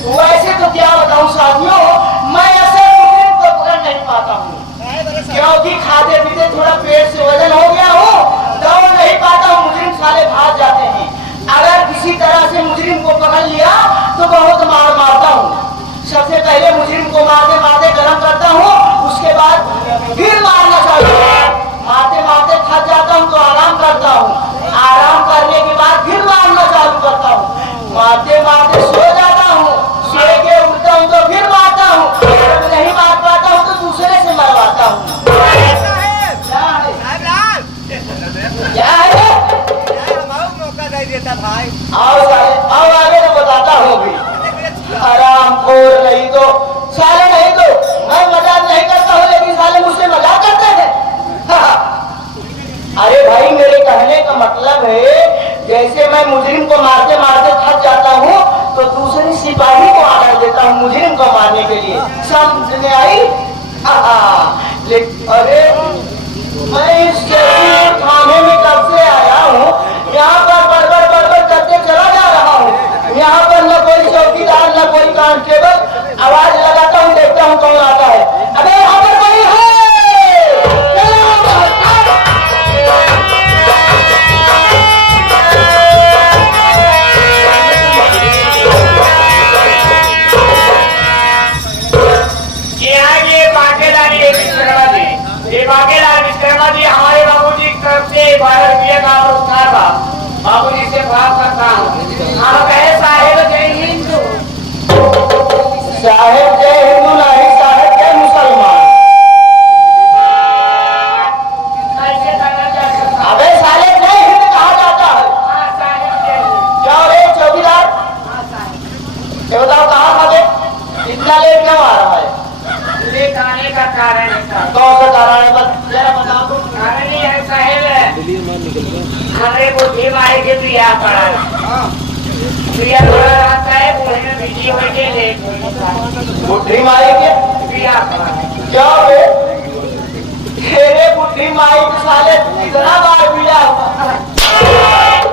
वैसे तो क्या बताऊं साथियों, मैं ऐसे मुजरिम को पकड़ नहीं पाता हूँ, क्योंकि खाते पीते थोड़ा पेट से वजन हो गया हो, दौड़ नहीं पाता हूँ, मुजरिम साले भाग जाते हैं। अगर किसी तरह से मुजरिम को पकड़ लिया तो बहुत मार मारता हूँ। सबसे पहले मुजरिम को मारते मारते गर्म करता हूँ, उसके बाद फिर मारना चालू, मारते मारते थक जाता हूँ तो आराम करता हूँ, आराम करने के बाद फिर मारना चालू करता हूँ, मारते मारते सो जाता हूँ, सो के उठता हूँ तो फिर मारता हूँ, जब नहीं मार पाता हूँ तो दूसरे से मरवाता हूँ। क्या है मौका दे देता भाई। आओ आगे तो बताता हूँ भी। आराम खोर नहीं तो साले, नहीं तो मैं मजाक नहीं करता हूँ, लेकिन साले मुझसे मजाक करते थे। अरे भाई मेरे कहने का मतलब है, जैसे मैं मुजरिम को मारते मारते थक जाता हूँ तो दूसरे सिपाही को ऑर्डर देता हूँ मुजरिम को मारने के लिए, समझ में आई? अरे मैं इस थाने में कब से आया हूँ, यहाँ पर बड़बड़ करते चला जा रहा हूँ, यहाँ पर न कोई चौकीदार न कोई कांस्टेबल, आवाज लगाता हूँ देखता हूँ कौन आता है, अबे यहाँ पर कोई है? बागेदार विश्वकर्मा जी हमारे बाबूजी की तरफ से 12 रुपये का पुरस्कार बा, बाबूजी से बात करता हूँ। हम कहे साहेब जय हिंद। साहेब जय हिंदू नहीं, साहेब जय मुसलमान। कैसे करना चाहिए? अबे साले जय हिंद कहा जाता है। हाँ साहेब जय हिंद। क्या रे चौकीदार, हाँ साहेब। ये बताओ कहाँ खबे, इतना लेट क्यों आ रहा है? लेट आने का कारण है साहब। कौन सा कारण है, बस जरा बताओ तो। कारण ये है साहेब, हमारे बुद्धि मारी के प्रिया पड़ा, प्रिया पड़ा रहता है, बूढ़े में बिजी हो के लेट बुढ़ी माई के प्रिया पड़ा। क्या बे, तेरे बुढ़ी माई के साले कितना बार पीड़ा हुआ,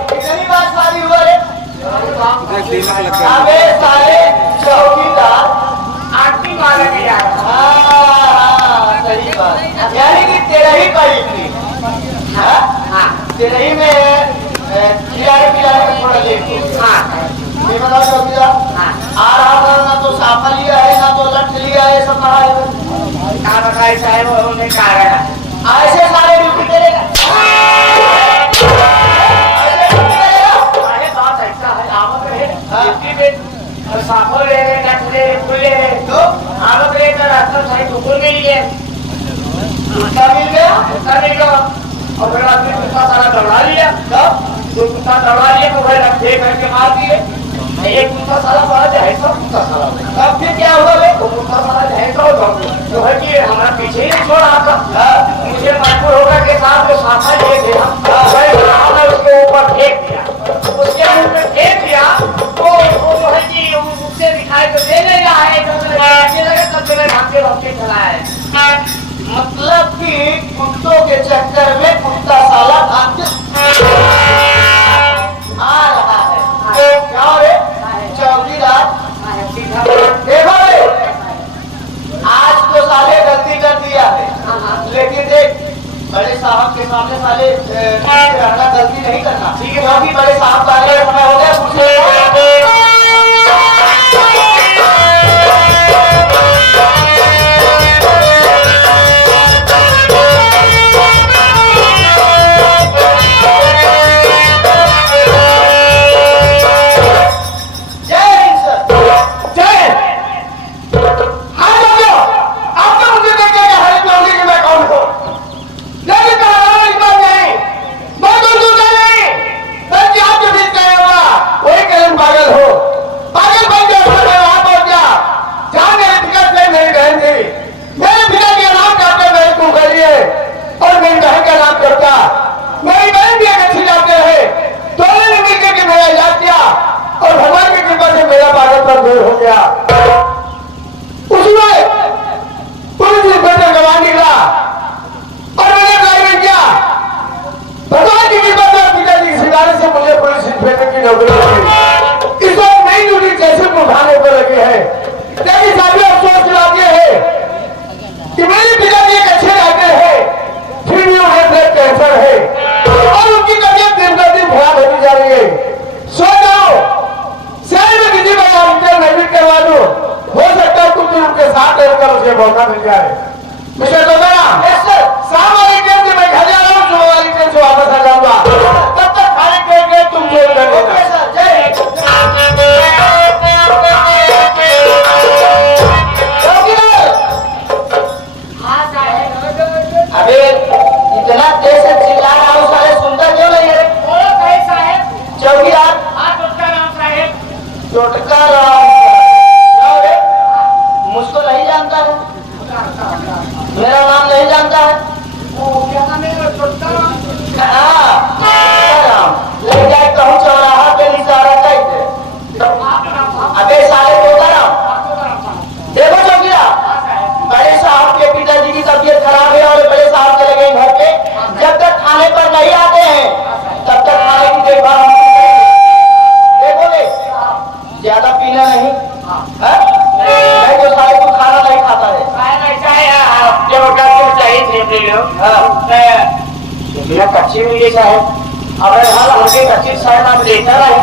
कितनी बार शादी हुआ रे? अबे साले चौकीदार आरती मारे भी आ रहा। हाँ सही बात, यानी कि तेरा ही पड़ी थी। हाँ तेरा ही में खिलाने पिलाने में थोड़ा लेट हो। हाँ ये बताओ चौकीदार, आ रहा था ना तो साफा लिया है ना तो लठ लिया है, सब कहा है? क्या बताए साहेब, उन्होंने कारण है ऐसे सारे ड्यूटी करेगा, बात ऐसा है, आवक रहे ड्यूटी में साफो ले रहे, लठ ले रहे, फूल ले रहे, तो आवक रहे तो रास्ता सही टुकुल मिल गया, कुत्ता मिल गया, कुत्ता मिल गया और फिर आदमी कुत्ता सारा दौड़ा लिया। तब तो कुत्ता दौड़ा लिया तो भाई रखे करके मार दिए। एक कुत्ता सारा बड़ा जाए, सब कुत्ता सारा, तब फिर क्या हुआ बे? वो कुत्ता सारा जाए तो है कि हमारा पीछे ही नहीं छोड़ रहा था, मुझे मजबूर होकर के साथ में साफा लिए थे हम, मैं उसके ऊपर फेंक दिया, उसके मुंह में फेंक दिया तो वो जो है कि उससे दिखाई तो दे नहीं रहा है, तब मैंने भागते भागते चला है। मतलब कि कुत्तों के चक्कर में कुत्ता साला भाग आ रहा है। क्या रे चौकीदार, देखो रे, आज तो साले गलती कर दिया है, लेकिन देख बड़े साहब के सामने साले रहना, गलती नहीं करना, ठीक है? क्योंकि बड़े साहब का समय हो गया, पूछे नौकरी इस बार नई ड्यूटी कैसे उठाने को लगे मौका मिल जाए। Mister Totaram, yes sir. शाम वाली ट्रेन से मैं घर जा रहा हूँ, सुबह वाली ट्रेन से वापस आ जाऊंगा। तब तक खाने के लिए तुम जोड़ कर देना। ओके सर, जय हिंद। अबे इतना तेज से चिल्ला रहा हूँ, साले सुनता क्यों नहीं है? चौकीदार। टोटका राम। क्या रे? मुझको नहीं जानता है, मेरा नाम नहीं जानता है। हाँ, राम ले जाए कहूँ चौराहा पे निशारा कैसे? अबे साले तोताराम, देखो चौकीदार, बड़े साहब के पिताजी की तबीयत खराब है और बड़े साहब चले गए घर पे। जब तक खाने पर नहीं आते हैं तब तक खाने की देखभाल हम करेंगे। देखोगे ज्यादा पीना नहीं है? नहीं तो साले तू खाना नहीं खाता है। मेरा कच्ची मिली चाहे अगर हाल हल्के कच्ची शायद आप देखना रहे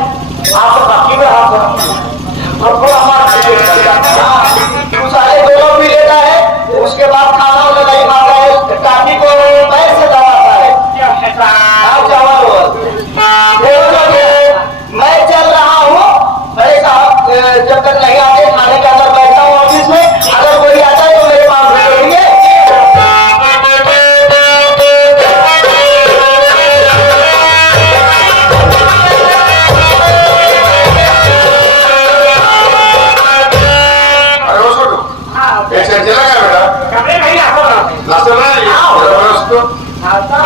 आप तो बाकी में हाथ और थोड़ा हमारा तू साले दोनों पी लेता है, उसके बाद खाना वाला नहीं खाता है, काफी को पैर से दबाता है। आप जवान हो। मैं चल रहा हूँ, बड़े साहब जब तक नहीं आते खाने के अंदर बैठता हूँ ऑफिस में। अगर कोई आता है तो मेरे पास बैठेंगे। नाश्ता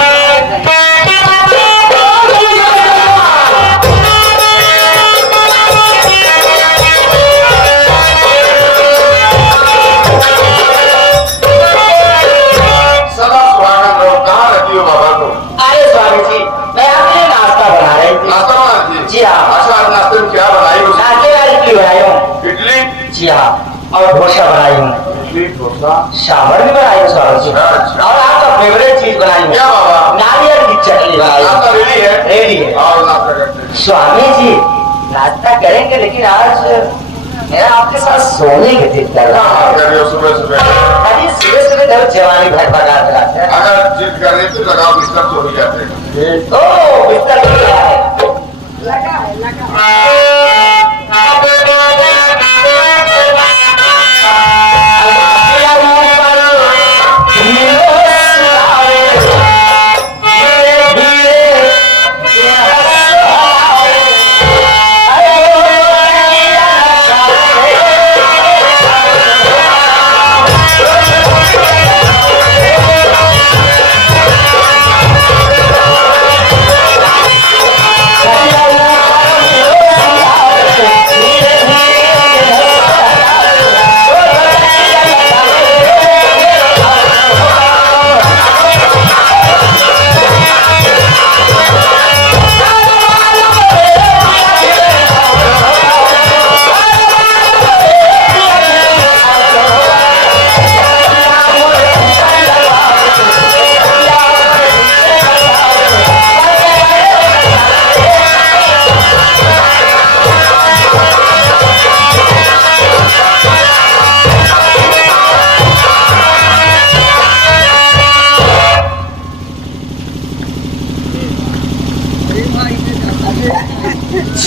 सदा स्वागत रहो। कहाँ रहती हो बाबा तुम? अरे स्वामी जी, मैं आपके लिए नाश्ता बना रही थी। नाश्ता बना जी हाँ। अच्छा, आज नाश्ते में क्या बनाई हो? नाश्ते वाली की बनाई हूँ। इडली? जी हाँ, और डोसा बनाई हूँ। इडली डोसा सांभर भी बनाई हूँ स्वामी जी। अच्छा। और आपका फेवरेट चीज बनाई हूँ। क्या बाबा? नारियल की चटनी बनाई हूँ। नाश्ता रेडी है? रेडी है। और नाश्ता करते हैं। स्वामी जी नाश्ता करेंगे, लेकिन आज मेरा आपके साथ सोने की जिद कर रहा कहाँ है। कर रहे हो सुबह सुबह? अभी सुबह सुबह जब जवानी भर भगा कराते हैं अगर जिद कर रहे तो लगाओ, बिस्तर तो हो जाते हैं। तो बिस्तर मिल गया है।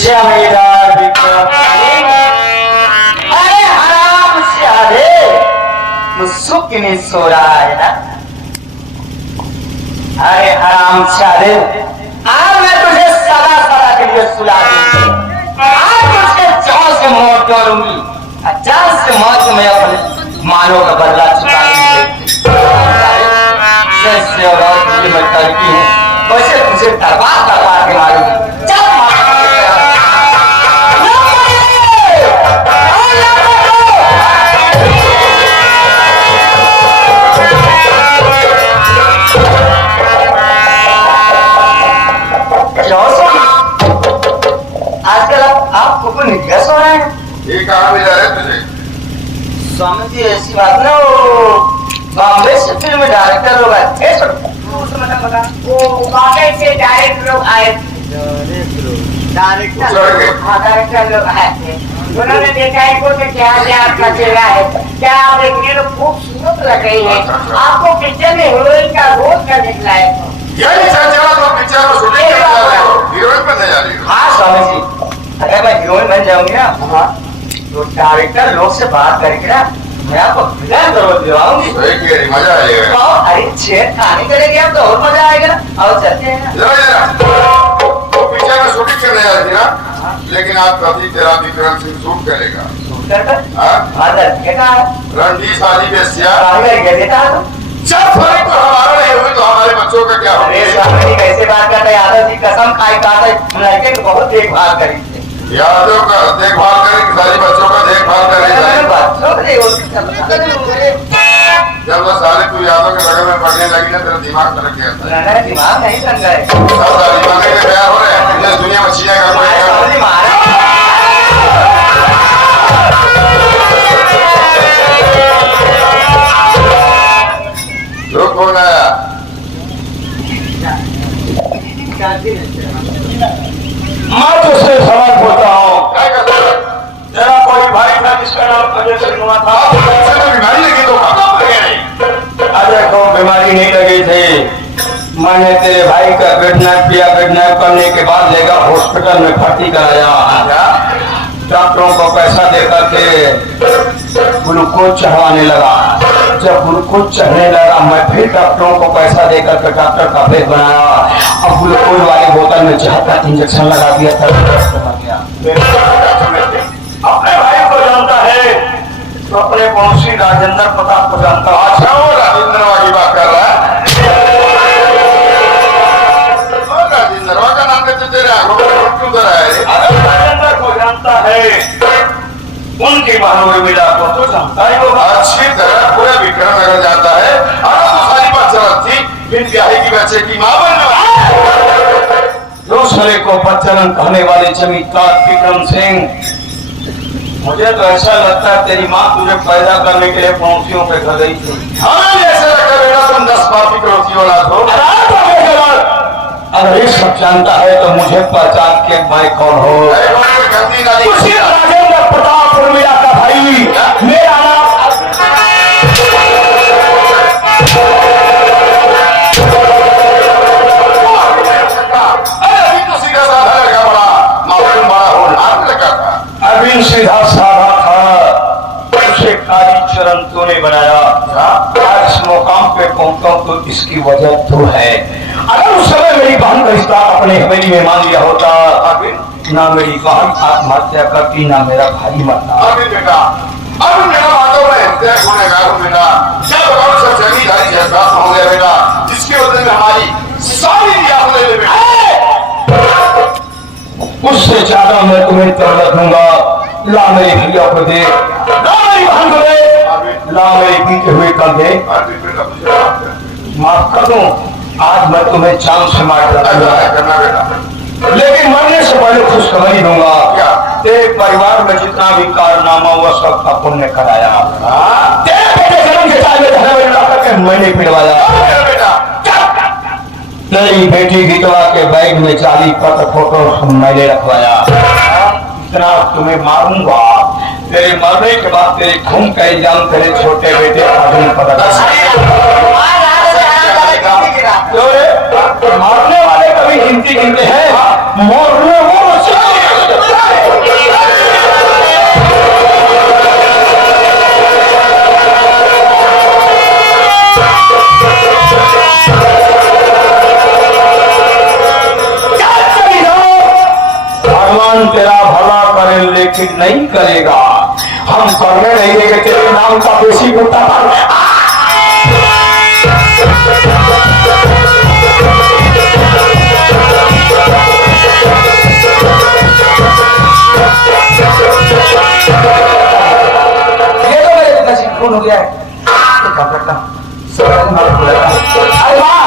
जमींदार अरे हराम ज़ादे, मुझको नहीं सो रहा है ना? अरे हराम ज़ादे, आज मैं तुझे सदा सदा के लिए सुला दूंगी। आज तुझे जान से मौत करूंगी, जान से मौत में अपने मानों का बदला चुका लूंगी। जैसे औरत की मैं करती हूँ वैसे तुझे दरबार दरबार के मारूंगी। चल आजकल आप कुकुर निकल सो रहे हैं। ये कहाँ मिला है तुझे? स्वामी जी ऐसी बात ना, वो बॉम्बे से फिल्म डायरेक्टर लोग आए थे। वो वाकई से डायरेक्टर लोग आए। डायरेक्टर लोग आए थे। उन्होंने देखा इनको तो क्या आपका चेहरा है, क्या आप देखने तो खूबसूरत लग रही है। आपको पिक्चर में हीरोइन का रोल कर निकला है। यही चला तो पिक्चर में शूटिंग करने जा रहे हो, हीरोइन बनने जा रही हो। हाँ स्वामी जी, अगर मैं हीरोइन बन जाऊंगी ना तो डायरेक्टर लोग से बात करके ना मैं आपको विलन जरूर दिलाऊंगी। सही कह रही, मजा आएगा। अरे छेड़ खाने करेंगे आप तो और मजा आएगा ना। आओ चलते हैं ना। जरा वो पिक्चर में शूटिंग करने जा रही थी ना, लेकिन आज प्रति तेरा विक्रम सिंह शूट करेगा। हाँ? रणधीर शादी बेस्या जब फर्क तो हमारा नहीं हुई तो हमारे बच्चों का क्या होगा? कैसे बात करते हैं यादव जी, कसम खाई खाते लड़के को बहुत देखभाल करी थी। यादव का देखभाल करें कि सारी बच्चों का देखभाल करें। जब वो साले तू यादव के बगल में पढ़ने लगी ना तेरा दिमाग तरक गया। दिमाग नहीं समझा है। दिमाग के तैयार हो रहे हैं दुनिया में चीजें कर लोग कौन आया? मैं तुझसे सवाल पूछता हूँ, क्या करता है? तेरा कोई भाई था जिसका नाम अजय सिंह था? इससे तो बीमारी लगी तो खत्म हो गया नहीं। अजय को बीमारी नहीं लगी थी। मैंने तेरे भाई का किडनैप किया, किडनैप करने के बाद लेकर हॉस्पिटल में भर्ती कराया। डॉक्टरों को पैसा देकर के ग्लूकोज चढ़वाने लगा। जब ग्लूकोज चढ़ने लगा मैं फिर डॉक्टरों को पैसा देकर के डॉक्टर का बेड बनाया। अब ग्लूकोज वाली बोतल में जहर का इंजेक्शन लगा दिया था। अपने भाई को जानता है तो अपने पड़ोसी राजेंद्र प्रताप को जानता है। अच्छा वो राजेंद्र की बात कर रहा है। राजेंद्र का नाम लेते तेरे आंखों में क्यों उधर है? राजेंद्र को जानता है, उनकी बहनों में मिला तो जानता है। अच्छी तरह पूरा विक्रम नगर जाता है। अरे तो सारी बात चलत थी, बिन ब्याही की बच्चे की माँ बनने वाली। दूसरे को बच्चन कहने वाले जमींदार विक्रम सिंह, मुझे तो ऐसा लगता है तेरी माँ तुझे पैदा करने के लिए पड़ोसियों पे घर गई थी। हमें भी ऐसा लगता है बेटा तुम 10 पापी करोसी औलाद हो। अगर ये सब जानता है तो मुझे पहचान के मैं कौन हो? राजेंद्र प्रताप उर्मिला का भाई, मेरा नाम अरविंद सीधा साधा था, उसे काली चरण तूने बनाया। आज इस मुकाम पे पहुंचा तो इसकी वजह तू है। अगर उस समय मेरी बहन का रिश्ता अपने हवेली में मान लिया होता, ना मेरी बहन आत्महत्या करती, ना मेरा भाई मरता। अभी बेटा, अभी मेरा बातों में इंतजार होने का बेटा, जब और सब जमी धारी जज्बात हो गया बेटा, जिसके वजह में हमारी सारी रियासत ले बेटा। उससे ज्यादा मैं तुम्हें तरह दूंगा। ला मेरी भैया को दे, ला मेरी बहन को दे, ला मेरे पीते हुए कर दे। माफ कर दो, आज मैं तुम्हें चांद से मार दूंगा, लेकिन मरने से पहले खुशखबरी दूंगा। तेरे परिवार में जितना भी कारनामा हुआ सबका पुण्य कराया। तेरे बेटे जन्म के साथ में धर्म करके मैंने पिटवाया। तेरी बेटी विधवा के बैग में जाली पत्र फोटो मैंने रखवाया। इतना तुम्हें मारूंगा, तेरे मरने के बाद तेरे खून का इल्जाम तेरे छोटे बेटे अर्जुन पर मारने वाले कभी गिनती गिनते हैं, मोरने वो भगवान तेरा भला करे लेकिन नहीं करेगा। हम करने नहीं देंगे तेरे नाम का बेसी गुटा। ये तो मेरे पिताजी खून हो गया है। काम करता हूँ। अरे वाह,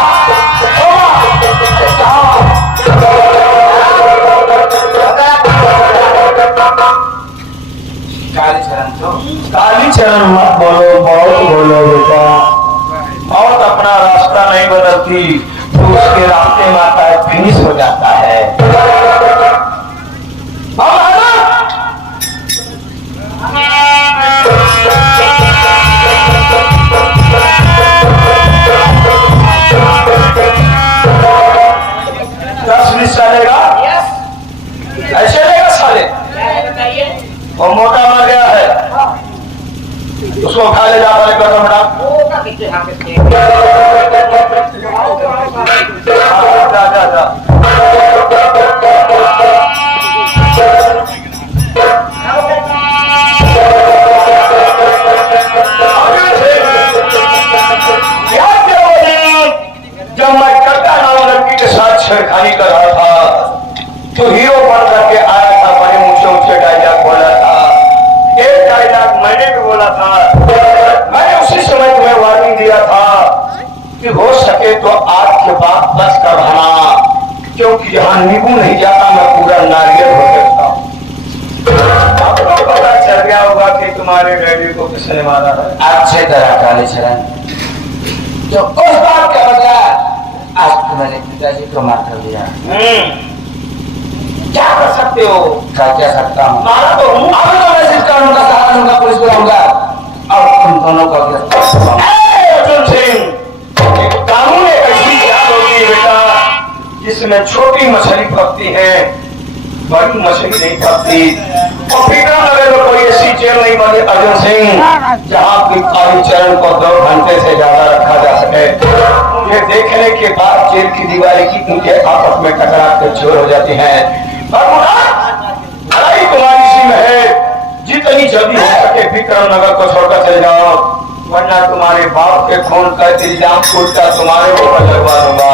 काली चरण मत बोलो, बहुत बोलो बेटा। मौत अपना रास्ता नहीं बदलती, तो उसके रास्ते में आता है, फिनिश हो जाता है। और मोटा मर गया है, उसको उठा ले जाकर लेकर बेटा। जा जा जा। जब मैं कट्टा नाम लड़की के साथ छेड़खानी कर रहा था तो हीरो बन करके आया था, बड़े ऊंचे ऊंचे डायलॉग बोला था। एक डायलॉग मैंने भी बोला था, मैंने उसी समय तुम्हें वार्निंग दिया था कि हो सके तो आज के बाद बच कर रहना, क्योंकि जहां नींबू नहीं जाता मैं पूरा नारियल हो सकता हूँ। आपको पता चल गया होगा कि तुम्हारे डैडी को किसने मारा है। अच्छे तरह कालीचरण, जो उस बात का बदला आज तुम्हारे पिताजी को मार कर दिया। क्या कर सकते हो? क्या सकता हूँ? मारा तो हूँ। अब तो मैं सिर्फ कानून का सहारा लूंगा, पुलिस बुलाऊंगा और तुम दोनों को गिरफ्तार करूंगा। अर्जुन सिंह, कानून एक ऐसी जाल होती है बेटा जिसमें छोटी मछली फंसती है, बड़ी मछली नहीं फंसती। और फिक्र नगर में कोई ऐसी जेल नहीं बनी अर्जुन सिंह जहाँ की कालीचरण को 2 घंटे से ज्यादा रखा जा सके। मुझे देखने के बाद जेल की दीवारें की ईंटें आपस में टकरा कर चोर हो जाती हैं। लड़ाई तुम्हारी इसी में है, जितनी जल्दी हो सके विक्रम नगर को छोड़कर चले जाओ, वरना तुम्हारे बाप के खून का इल्जाम उल्टा तुम्हारे ऊपर लगवा दूंगा।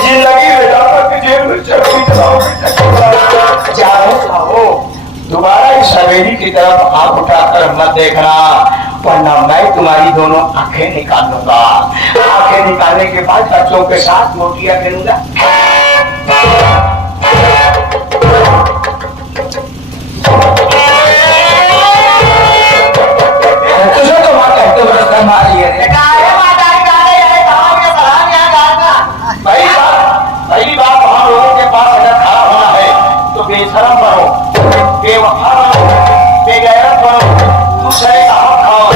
जिंदगी में जाकर के जेल में चढ़ोगी जाओ, दोबारा इस हवेली की तरफ आंख उठाकर मत देखना, वरना मैं तुम्हारी दोनों आंखें निकाल लूंगा। आंखें निकालने के बाद बच्चों के साथ रोटियां खेलूंगा। तुझे तो मार कहते बरसता मारी है। पहली बात वहां लोगों के पास अगर खड़ा होना है तो बेशरम बनो, बेवफा बनो, बेगैरत बनो, दूसरे का हक खाओ।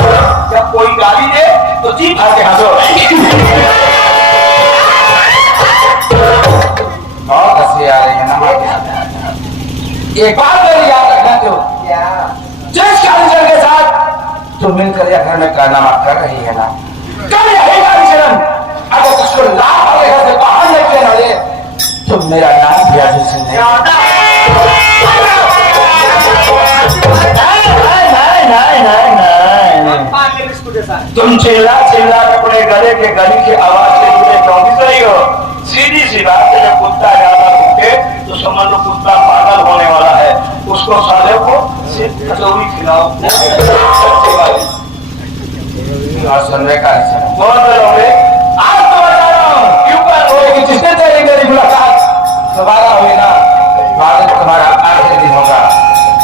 जब कोई गाली दे तो जी भर के हंसो। बहुत हंसी आ रही है ना मार। एक बात मेरी याद रखना, तो जिस कालीचरण के साथ तुम मिलकर यह घर में कारनामा कर रही है ना, कल यही कालीचरण अगर उसको लाभ वाले घर से बाहर निकले ना दे तो मेरा नाम भी अर्जुन सिंह नहीं। तुम चिल्ला चिल्ला अपने गले के गली की आवाज से मुझे चौंकी रही हो। सीधी सी बात है, जब कुत्ता ज्यादा भूखे तो समझ लो कुत्ता पागल होने वाला है। उसको साले को सिर्फ कचौड़ी खिलाओ। सुन रहे कालीचरण, बहुत लोगे आज तो बता रहा हूँ क्यों कर रहे हो? जिसने तेरी मेरी मुलाकात दोबारा हुई ना, बाद तुम्हारा आखिरी दिन होगा,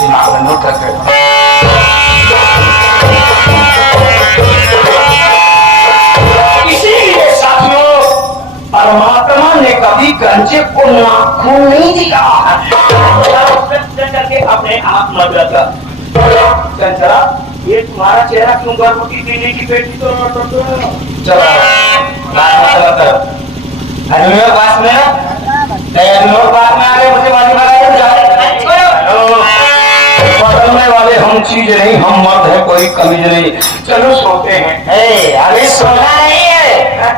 दिमाग में नोट रखे। इसीलिए साथियों, परमात्मा ने कभी गंजे को नाखून नहीं दिया करके अपने आप मर जाता। चंचला, ये तुम्हारा चेहरा क्यों गर्व की दीदी की बेटी तो चलो बात मतलब करो। हजूर पास में ना, हजूर पास में आगे मुझे वाली बदलने वाले हम चीज नहीं, हम मर्द है, कोई कमीज नहीं। चलो सोते हैं। अभी सोना नहीं है।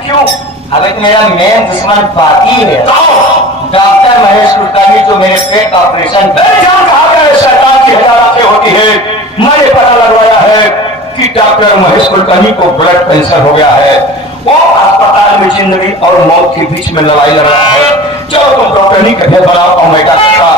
क्यों? अभी तो मेरा मेन दुश्मन बाकी है, डॉक्टर महेश कुलकर्णी, जो मेरे पेट का ऑपरेशन शैतान की हजारातें होती है। मैंने पता लगवाया है कि डॉक्टर महेश कुलकर्णी को ब्लड कैंसर हो गया है। वो अस्पताल में जिंदगी और मौत के बीच में लड़ाई लड़ रहा है। चलो तुम डॉक्टरनी के भेद बनाओ और मैं डॉक्टर का